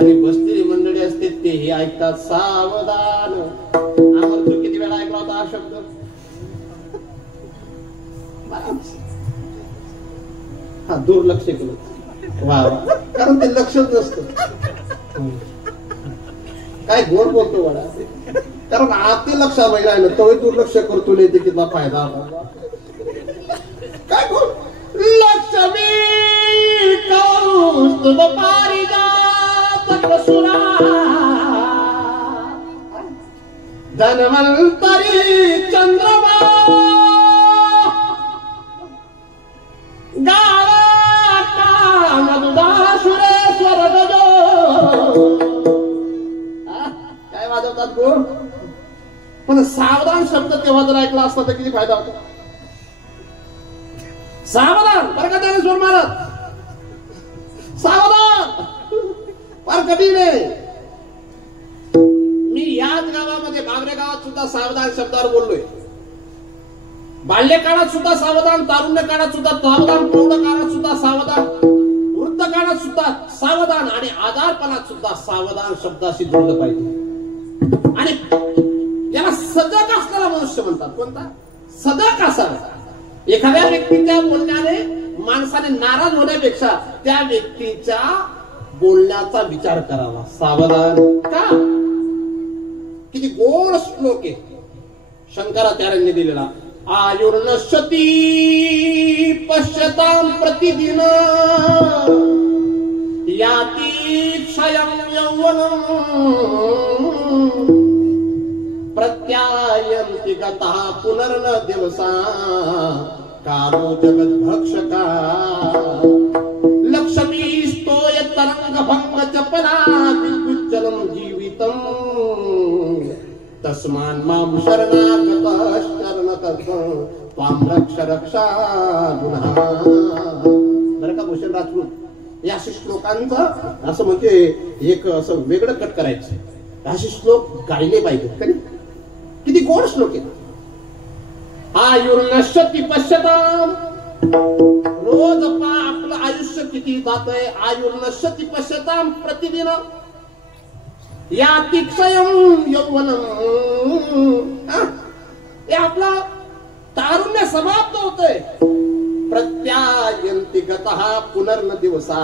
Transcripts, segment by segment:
आणि बसलेली मंडळी असते तेही ऐकतात सावधान. आम्हाला तू किती वेळा ऐकला होता हा शब्द? हा दुर्लक्ष केलं. वा, कारण ते लक्षच नसतं. काय गोड बोलतो वडा, कारण आती लक्षात राहिला तो दुर्लक्ष करतो नाही ते किती फायदा होता. काय गोड लक्ष्मी कौस्तुभ पारिजात कसुरा धन्वंतरी चंद्रमा गावा मधुदासुरेश्वर गजो. काय वाजवतात गोड, पण सावधान शब्द तेव्हा जर ऐकला असता तर किती फायदा होता. सावधान बरं का ज्ञानेश्वर महाराज, सावधान फार कठीण आहे. मी याच गावामध्ये बागरे गावात सुद्धा सावधान शब्दावर बोललोय. बाल्यकाळात सुद्धा सावधान, तारुण्य काळात सुद्धा सावधान, प्रौढ काळात सुद्धा सावधान, वृद्ध काळात सुद्धा सावधान आणि आजारपणात सुद्धा सावधान शब्दाशी जोडलं पाहिजे. आणि याला सजग असलेला मनुष्य म्हणतात. कोणता? सजग असावा. एखाद्या व्यक्तीच्या बोलण्याने माणसाने नाराज होण्यापेक्षा त्या व्यक्तीच्या बोलण्याचा विचार करावा. सावधान का? किती गोड श्लोक आहे शंकराचार्यांनी दिलेला. आयुर्नश्यति पश्यतां प्रतिदिन याति क्षयं यौवनं प्रत्यायन्ति गतः पुनर्न दिवसा कालो जगद्भक्षका लक्ष्मीस्तोय तरंगभंग चपला विद्युच्चलं जीवितं तस्मान् मां शरणागतः शरणकर्तं त्वां रक्ष रक्षार्जुनः. बरं का भूषण राजपूत, या श्लोकांचं असं म्हणजे एक असं वेगळं कट करायचं. असे श्लोक गायले पाहिजे. किती गोड श्लोक आहेत. आयुर्नश्यति पश्यताम, रोज आपलं आयुष्य किती जातंय. आयुर्नश्यति पश्यताम प्रतिदिन याति क्षयं यौवनं. हे आपलं तारुण्य समाप्त होतंय. प्रत्यायन्ति गतः पुनर्न दिवसा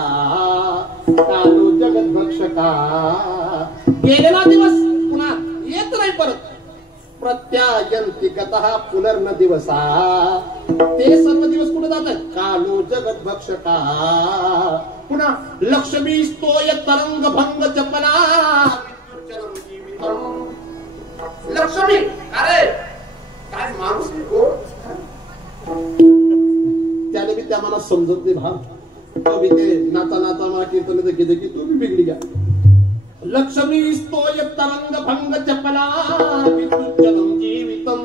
कालो जगद्भक्षका. गेलेला दिवस पुन्हा येत नाही परत. प्रत्यायन्ति गतः पुनर्न दिवसा. ते सर्व दिवस कुठे जातात? कालो जगद्भक्षका. पुन्हा लक्ष्मी स्तोय तरंग भंग चपला विद्युच्चलं जीवितं. लक्ष्मी अरे काय माणूस त्याने बी त्या मनात समजत नाही भाव. तो बी ते नाता नाता मला कीर्तन घेते की तू बी बिघडी घ्या. लक्ष्मी स्तोय तरंग भंग चपला विद्युच्चलं जीवितं.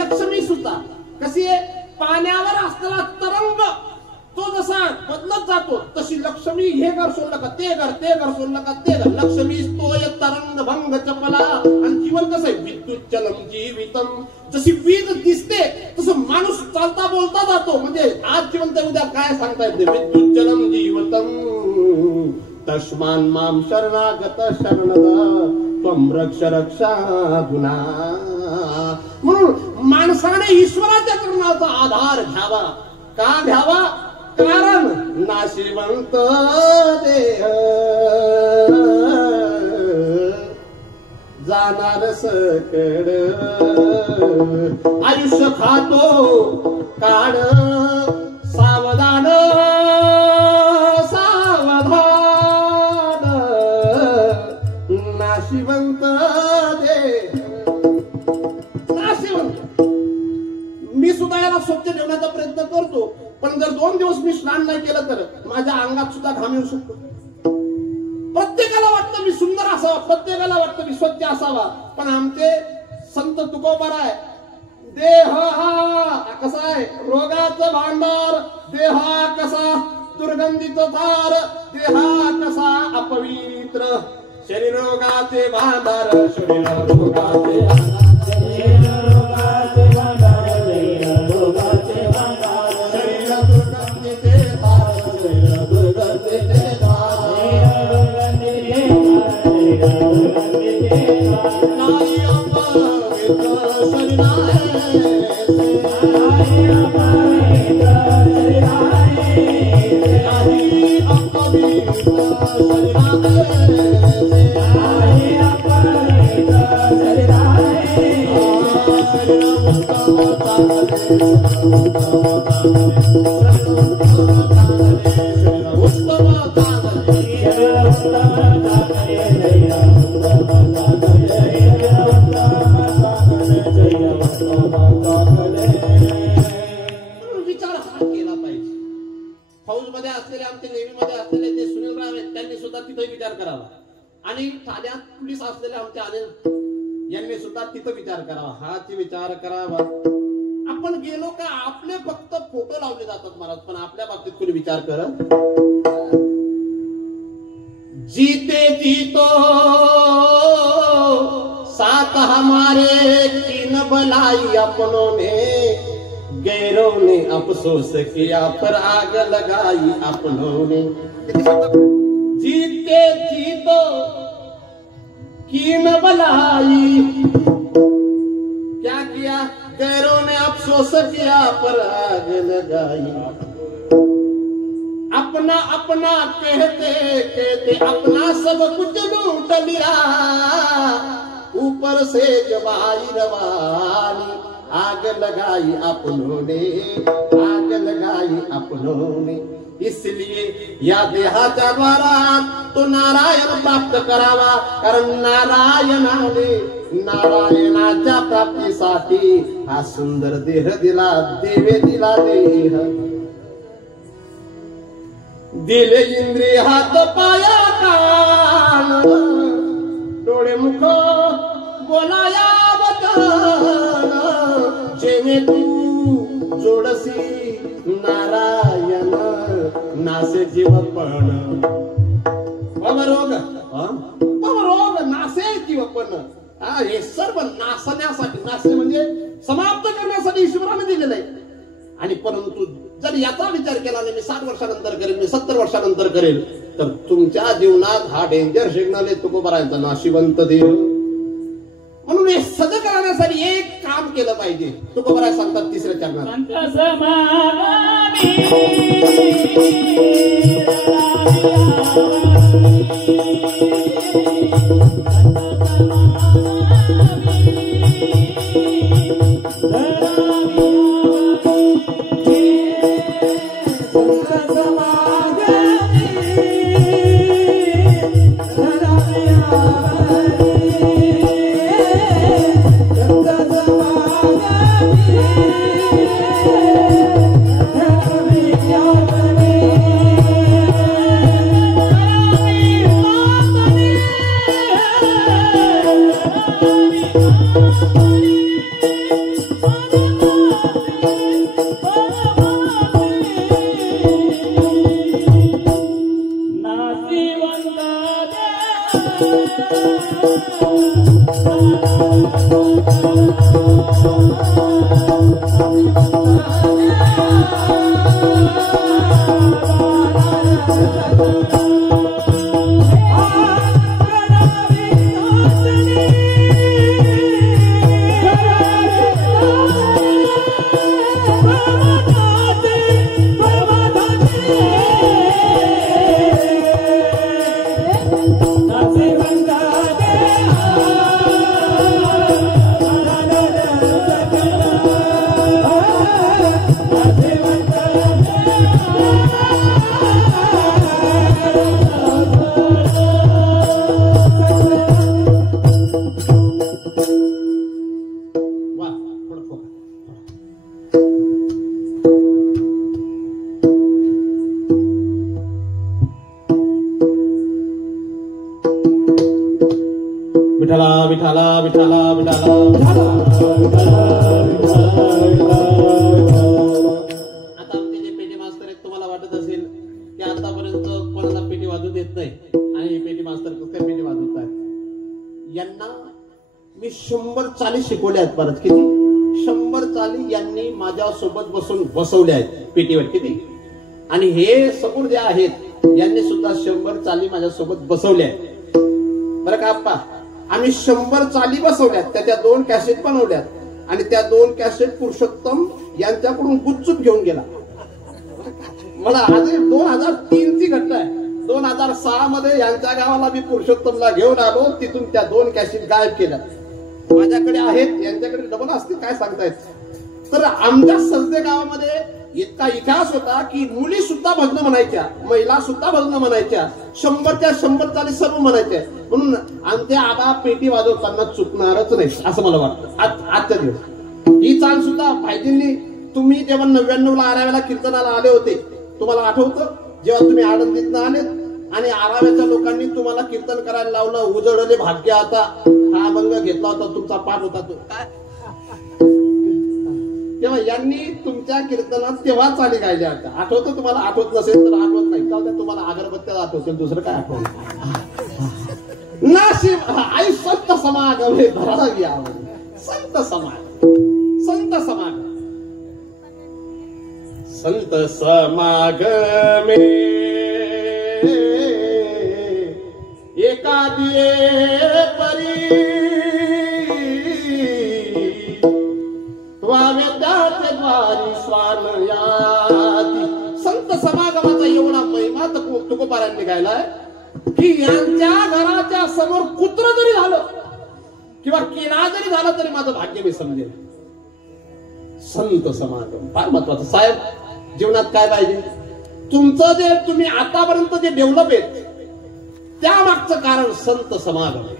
लक्ष्मी सुद्धा कशी आहे? पाण्यावर असलेला तरंग तो जसा बदलत जातो तशी लक्ष्मी हे घर सोडलं का ते घर, ते घर सोडलं का ते घर. लक्ष्मी स्तोय तरंग भंग चपला. आणि जीवन कसं आहे? विद्युच्चलं जीवितं. जशी वीज दिसते तसं माणूस चालता बोलता जातो. म्हणजे आज जिवंत उद्या काय सांगता येत नाही. विद्युच्चलं जीवितं तस्मान् मां शरणागतः शरणद त्वं रक्ष रक्षार्जुना. म्हणून माणसाने ईश्वराच्या चरणाचा आधार घ्यावा. का घ्यावा? कारण नाशिवंत देह जाणार सकड. आयुष्य खातो काढ सावधान सावधान नाशिवंत देह. नाशिवंत. मी सुद्धा याला स्वच्छ ठेवण्याचा प्रयत्न करतो, पण जर 2 दिवस मी स्नान नाही केलं तर माझ्या अंगात सुद्धा घाम येऊ शकतो. प्रत्येकाला वाटतं मी सुंदर असावा, प्रत्येकाला वाटतं मी स्वच्छ असावा, पण आमचे संत तुकोबाराय देह हा कसा आहे? रोगाचं भांडार. देहा कसा? दुर्गंधीच थार. देहा कसा? अपवित्र. शरीर रोगाचे भांडार. शरीर रोगाचे मध्ये असलेले आमचे नेव्हीमध्ये असलेले जे सुनील राव आहेत त्यांनी सुद्धा तिथे विचार करावा आणि ठाण्यात पोलीस असलेले आमचे अनिल यांनी सुद्धा तिथं विचार करावा, हाच विचार करावा. आपण गेलो का आपले फक्त फोटो लावले जातात महाराज, पण आपल्या बाबतीत कोणी विचार करत. जीते जी तो साथ हमारे कीन भलाई अपनों ने, गैरों ने अफसोस किया पर आग लगाई अपनों ने. जीते जी तो कीन भलाई, क्या किया, गैरों ने अफसोस किया पर आग लगाई. अपना अपना कहते कहते अपना सब कुछ लूट लिया, ऊपर से जब आई रवानी आग लगाई अपनों ने, आग लगाई अपनों ने. इसलिए या देहाच्या द्वारा तो नारायण प्राप्त करावा, कारण नारायणाच्या प्राप्तीसाठी हा सुंदर देह दिला, देवे दिला देह. दिले इंद्रिय हात पाया कान, डोळे मुख बोलाया वचन, जेणे तू जोडसी नारायण नासे जीवपण. भवरोग नासे जीवपण. हे सर्व नासण्यासाठी, नासे म्हणजे समाप्त करण्यासाठी ईश्वराने दिलेलं आहे. आणि परंतु जर याचा विचार केला नाही, मी 60 वर्षानंतर करेल, मी 70 वर्षानंतर करेल, तर तुमच्या जीवनात हा डेंजर सिग्नल आहे तुकोबारायांचा, नाशिवंत देव. म्हणून हे सज करण्यासाठी एक काम केलं पाहिजे. तुकोबाराय सांगतात 3ऱ्या चरणात, विठाला विठाला विठाला विठाला. आता आमचे जे पेटी मास्तर आहेत, तुम्हाला वाटत असेल की आतापर्यंत कोणाला पेटी वाजवू देत नाही आणि हे पेटी मास्तर कसं काय पेटी वाजवतात. यांना मी 100 चाली शिकवल्या आहेत. परत किती 100 चाली यांनी माझ्या सोबत बसून बसवल्या आहेत पेटीवर. किती, आणि हे समोर जे आहेत यांनी सुद्धा 100 चाली माझ्या सोबत बसवल्या आहेत बरं का आप्पा. आम्ही 100 चाली बसवल्यात, त्याच्या 2 कॅसेट बनवल्यात आणि त्या 2 कॅसेट पुरुषोत्तम यांच्याकडून गुपचूप घेऊन गेला. मला आज 2003 ची घटना आहे. 2006 मध्ये यांच्या गावाला मी पुरुषोत्तमला घेऊन आलो, तिथून त्या 2 कॅसेट गायब केल्या. माझ्याकडे आहेत, यांच्याकडे डबल असतील काय सांगतायत. तर आमच्या सजदे गावामध्ये इतका इतिहास होता की मुली सुद्धा भजन म्हणायच्या, महिला सुद्धा भजन म्हणायच्या, 100च्या 100 चाली सर्व म्हणायच्या. म्हणून आमचे आबा पेटी वाजवताना चुकणारच नाही असं मला वाटतं. आजच्या दिवस ही चाल सुद्धा भाईजींनी, तुम्ही जेव्हा 99 ला आराव्याला कीर्तनाला आले होते, तुम्हाला आठवतं जेव्हा तुम्ही आळंदीतनं आलेत आणि आराव्याच्या लोकांनी तुम्हाला कीर्तन करायला लावलं, उजळले भाग्य, आता हा अभंग घेतला होता, तुमचा पाठ होता तो काय, तेव्हा यांनी तुमच्या कीर्तनात तेव्हा चाली गायल्या होत्या. आठवतं तुम्हाला? आठवत नसेल तर आठवत नाही का, तुम्हाला अगरबत्त्या आठवतील, दुसरं काय आठवत नाशिब आई संत समागम भरावी आवड. संत समागम, संत समागम, संत समागमे एकादिये परी वावेदाचे द्वारी स्वान याती. संत समागमाचा एवढा महिमा तुकोबारांनी गायलाय की यांच्या घराच्या समोर कुत्र जरी झालं किंवा किडा जरी झाला तरी माझं भाग्य मी समजेल. संत समागम फार महत्वाचं. साहेब जीवनात काय पाहिजे? तुमचं जे तुम्ही आतापर्यंत जे डेव्हलप आहेत त्या मागचं कारण संत समागम आहे.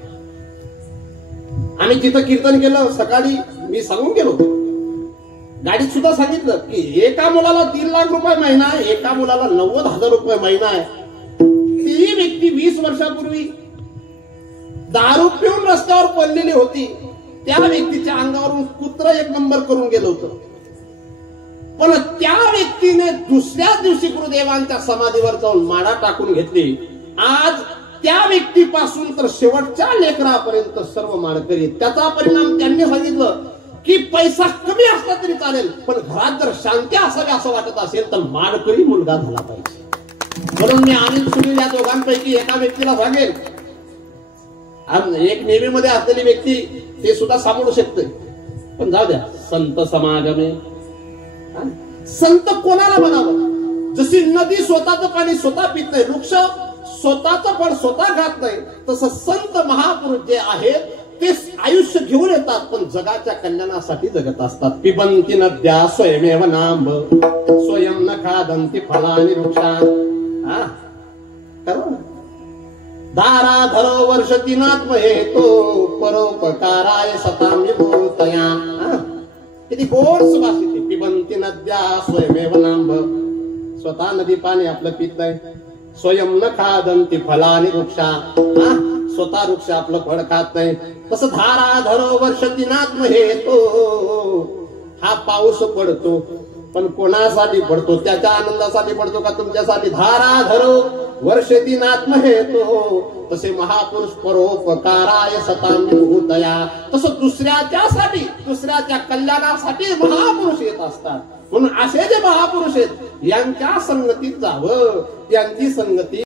आम्ही जिथं कीर्तन केलं सकाळी मी सांगून गेलो, गाडीत सुद्धा सांगितलं की एका मुलाला 3 लाख रुपये महिना आहे, एका मुलाला 90,000 रुपये महिना आहे. ती व्यक्ती 20 वर्षापूर्वी दारू पिऊन रस्त्यावर पडलेली होती, त्या व्यक्तीच्या अंगावरून कुत्र 1 नंबर करून गेलं होतं. पण त्या व्यक्तीने दुसऱ्याच दिवशी गुरुदेवांच्या समाधीवर जाऊन माळा टाकून घेतली. आज त्या व्यक्तीपासून तर शेवटच्या लेकरापर्यंत सर्व माळकरी. त्याचा परिणाम त्यांनी सांगितलं की पैसा कमी असला तरी चालेल, पण घरात जर शांती असावी असं वाटत असेल तर माळकरी मुलगा झाला पाहिजे. म्हणून मी अनिल सुनील या दोघांपैकी एका व्यक्तीला सांगेल, एक नेहमीमध्ये असलेली व्यक्ती ते सुद्धा सांभाळू शकते, पण जाऊ द्या. संत समागमे, संत कोणाला म्हणावं? जशी नदी स्वतःचं पाणी स्वतः पित नाही, वृक्ष स्वतःचं फळ स्वतः खात नाही, तसं संत महापुरुष जे आहेत ते आयुष्य घेऊन येतात पण जगाच्या कल्याणासाठी जगत असतात. पिबंती नद्या स्वयमेव नांब स्वयं न खादंती फलानि वृक्षान्. दाराधरो वर्षती नात्म हेतो परोपकाराय सतां विभूतया. किती गोड सुभाष येते. पिबंती नद्या स्वयमेव नांब, स्वतः नदी पाणी आपलं पित नाही. स्वयं न खादंती फलानि वृक्षा, स्वतः वृक्ष आपलं फळ खात नाही. तसं धाराधरो वर्षती नात्म हेतो, हा पाऊस पडतो पण कोणासाठी पडतो? त्याच्या आनंदासाठी पडतो का तुमच्यासाठी? धाराधरो वर्षती नात्म हेतो, तसे महापुरुष परोपकाराय सतां विभूतया. तसं दुसऱ्याच्यासाठी, दुसऱ्याच्या कल्याणासाठी महापुरुष येत असतात. म्हणून असे जे महापुरुष आहेत यांच्या संगतीत जावं, यांची संगती